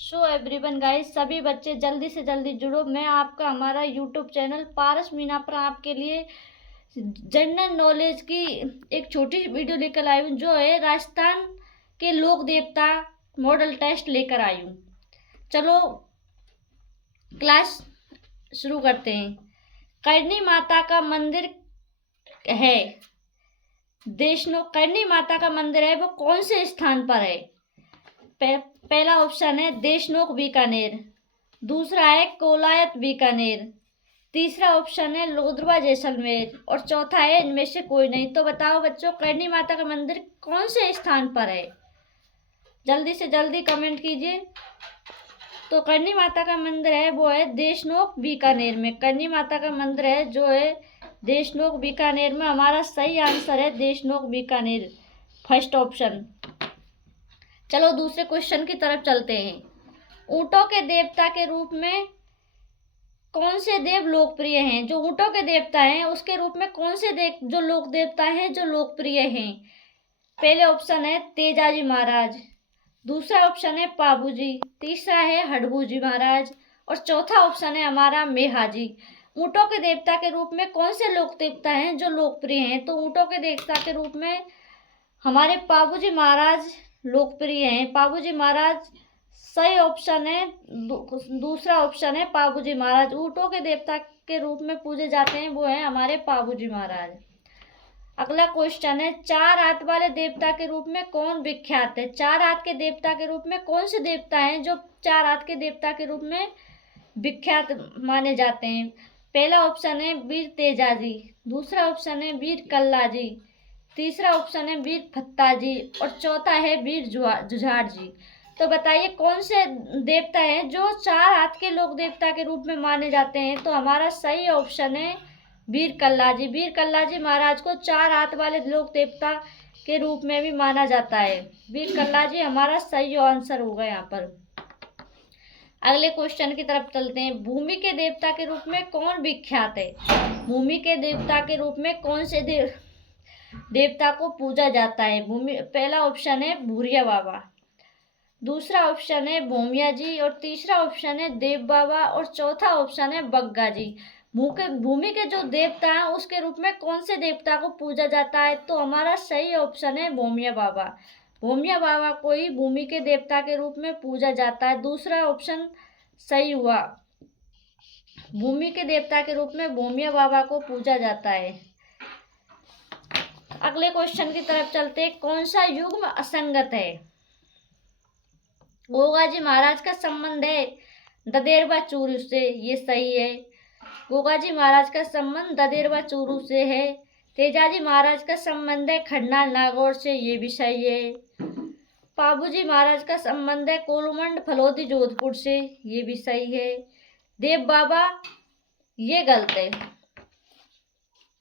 So everyone guys, सभी बच्चे जल्दी से जल्दी जुड़ो। मैं आपका हमारा यूट्यूब चैनल पारस मीना पर आपके लिए जनरल नॉलेज की एक छोटी वीडियो लेकर आई हूँ, जो है राजस्थान के लोक देवता मॉडल टेस्ट लेकर आई हूँ। चलो क्लास शुरू करते हैं। करणी माता का मंदिर है करणी माता का मंदिर है, वो कौन से स्थान पर है? पहला ऑप्शन है देशनोक बीकानेर, दूसरा है कोलायत बीकानेर, तीसरा ऑप्शन है लोधरवा जैसलमेर और चौथा है इनमें से कोई नहीं। तो बताओ बच्चों, करणी माता का मंदिर कौन से स्थान पर है? जल्दी से जल्दी कमेंट कीजिए। तो करणी माता का मंदिर है वो है देशनोक बीकानेर में। करणी माता का मंदिर है जो है देशनोक बीकानेर में। हमारा सही आंसर है देशनोक बीकानेर, फर्स्ट ऑप्शन। चलो दूसरे क्वेश्चन की तरफ चलते हैं। ऊंटों के देवता के रूप में कौन से देव लोकप्रिय हैं? जो ऊंटों के देवता हैं उसके रूप में कौन से जो लोक देवता हैं जो लोकप्रिय हैं? पहले ऑप्शन है तेजाजी महाराज, दूसरा ऑप्शन है पाबूजी, तीसरा है हडबूजी महाराज और चौथा ऑप्शन है हमारा मेहाजी। ऊंटों के देवता के रूप में कौन से लोक देवता हैं जो लोकप्रिय हैं? तो ऊंटों के देवता के रूप में हमारे पाबूजी महाराज लोकप्रिय हैं। पाबूजी महाराज सही ऑप्शन है, दूसरा ऑप्शन है पाबूजी महाराज। ऊंटों के देवता के रूप में पूजे जाते हैं वो है हमारे पाबूजी महाराज। अगला क्वेश्चन है, चार हाथ वाले देवता के रूप में कौन विख्यात है? चार हाथ के देवता के रूप में कौन से देवता हैं जो चार हाथ के देवता के रूप में विख्यात माने जाते हैं? पहला ऑप्शन है वीर तेजाजी, दूसरा ऑप्शन है वीर कल्लाजी, तीसरा ऑप्शन है वीर फत्ताजी और चौथा है वीर जुझार जी। तो बताइए कौन से देवता हैं जो चार हाथ के लोक देवता के रूप में माने जाते हैं? तो हमारा सही ऑप्शन है वीर कल्लाजी। वीर कल्लाजी महाराज को चार हाथ वाले लोक देवता के रूप में भी माना जाता है। वीर कल्लाजी हमारा सही आंसर होगा यहाँ पर। अगले क्वेश्चन की तरफ चलते हैं। भूमि के देवता के रूप में कौन विख्यात है? भूमि के देवता के रूप में कौन से देवता को पूजा जाता है? पहला ऑप्शन है भूरिया बाबा, दूसरा ऑप्शन है भूमिया जी और तीसरा ऑप्शन है देव बाबा और चौथा ऑप्शन है बग्गा जी। भूमि के जो देवता हैं उसके रूप में कौन से देवता को पूजा जाता है? तो हमारा सही ऑप्शन है भूमिया बाबा। भूमिया बाबा को ही भूमि के देवता के रूप में पूजा जाता है, दूसरा ऑप्शन सही हुआ। भूमि के देवता के रूप में भूमिया बाबा को पूजा जाता है। अगले क्वेश्चन की तरफ चलते हैं। कौन सा युग्म असंगत है? गोगाजी महाराज का संबंध है ददेरवा चूरू से, ये सही है। गोगाजी महाराज का संबंध ददेरवा चूरू से है। तेजाजी महाराज का संबंध है खन्नाल नागौर से, ये भी सही है। पाबूजी महाराज का संबंध है कोलमंड फलोदी जोधपुर से, ये भी सही है। देव बाबा, ये गलत है।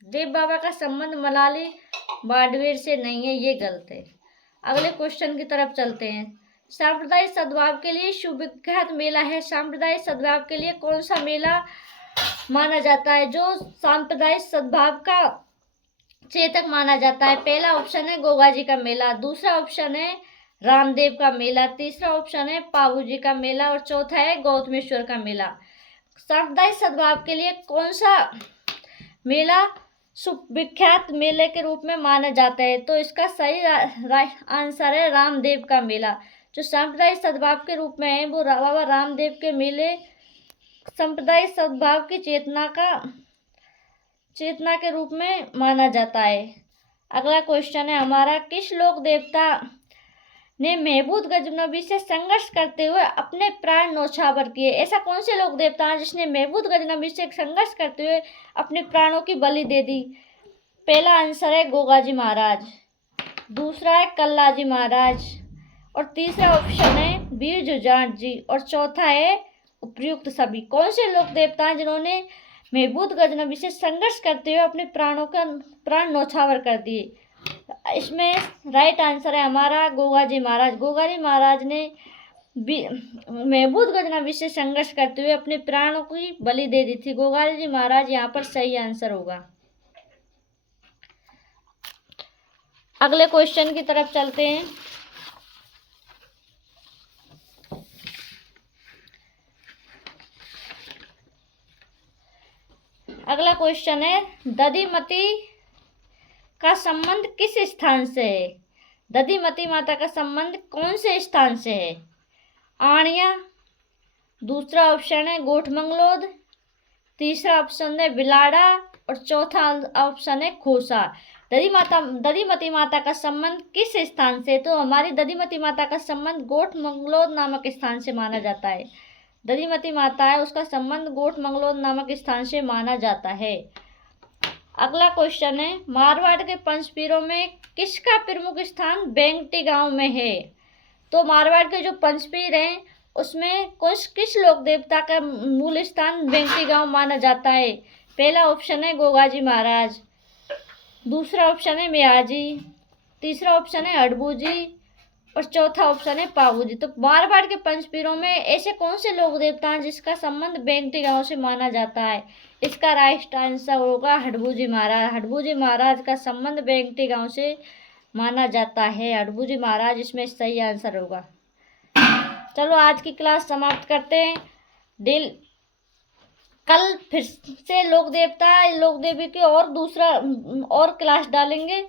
देव बाबा का संबंध मलाली बाड़मेर से नहीं है, ये गलत है। अगले क्वेश्चन की तरफ चलते हैं। सांप्रदायिक सद्भाव के लिए सुविख्यात मेला है। सांप्रदायिक सद्भाव के लिए कौन सा मेला माना जाता है जो सांप्रदायिक सद्भाव का चेतक माना जाता है? पहला ऑप्शन है गोगाजी का मेला, दूसरा ऑप्शन है रामदेव का मेला, तीसरा ऑप्शन है पाबूजी का मेला और चौथा है गौतमेश्वर का मेला। सांप्रदायिक सद्भाव के लिए कौन सा मेला सुविख्यात मेले के रूप में माना जाता है? तो इसका सही आंसर है रामदेव का मेला। जो सांप्रदायिक सद्भाव के रूप में है वो बाबा रामदेव के मेले सांप्रदायिक सद्भाव की चेतना के रूप में माना जाता है। अगला क्वेश्चन है हमारा, किस लोक देवता ने महमूद गजनबी से संघर्ष करते हुए अपने प्राण न्यौछावर किए? ऐसा कौन से लोक देवता है जिसने महमूद गजनबी से संघर्ष करते हुए अपने प्राणों की बलि दे दी? पहला आंसर है गोगाजी महाराज, दूसरा है कल्लाजी महाराज और तीसरा ऑप्शन है वीर जुझार जी और चौथा है उपयुक्त सभी। कौन से लोक देवता हैं जिन्होंने महमूद गजनबी से संघर्ष करते हुए अपने प्राण न्यौछावर कर दिए? इसमें राइट आंसर है हमारा गोगाजी महाराज। गोगाजी महाराज ने महमूद गजनबी से संघर्ष करते हुए अपने प्राणों की बलि दे दी थी। गोगाजी महाराज यहाँ पर सही आंसर होगा। अगले क्वेश्चन की तरफ चलते हैं। अगला क्वेश्चन है, दधिमती का संबंध किस स्थान से है? दधिमती माता का संबंध कौन से स्थान से है? आणिया, दूसरा ऑप्शन है गोठमंगलोद, तीसरा ऑप्शन है बिलाड़ा और चौथा ऑप्शन है खोसा। दधिमती माता का संबंध किस स्थान से? तो हमारी दधिमती माता का संबंध गोठमंगलोद नामक स्थान से माना जाता है। दधिमती माता है उसका संबंध गोठमंगलोद नामक स्थान से माना जाता है। अगला क्वेश्चन है, मारवाड़ के पंचपीरों में किसका प्रमुख स्थान बेंगटी गांव में है? तो मारवाड़ के जो पंचपीर हैं उसमें किस लोक देवता का मूल स्थान बेंगटी गांव माना जाता है? पहला ऑप्शन है गोगाजी महाराज, दूसरा ऑप्शन है मियाजी, तीसरा ऑप्शन है हडबूजी और चौथा ऑप्शन है पाबूजी। तो मारवाड़ के पंचपीरों में ऐसे कौन से लोक देवता हैं जिसका संबंध बेंगटी गांव से माना जाता है? इसका राइट आंसर होगा हडबूजी महाराज। हडबूजी महाराज का संबंध बेंगटी गांव से माना जाता है। हडबूजी महाराज इसमें सही आंसर होगा। चलो आज की क्लास समाप्त करते हैं। कल फिर से लोक देवी की और क्लास डालेंगे।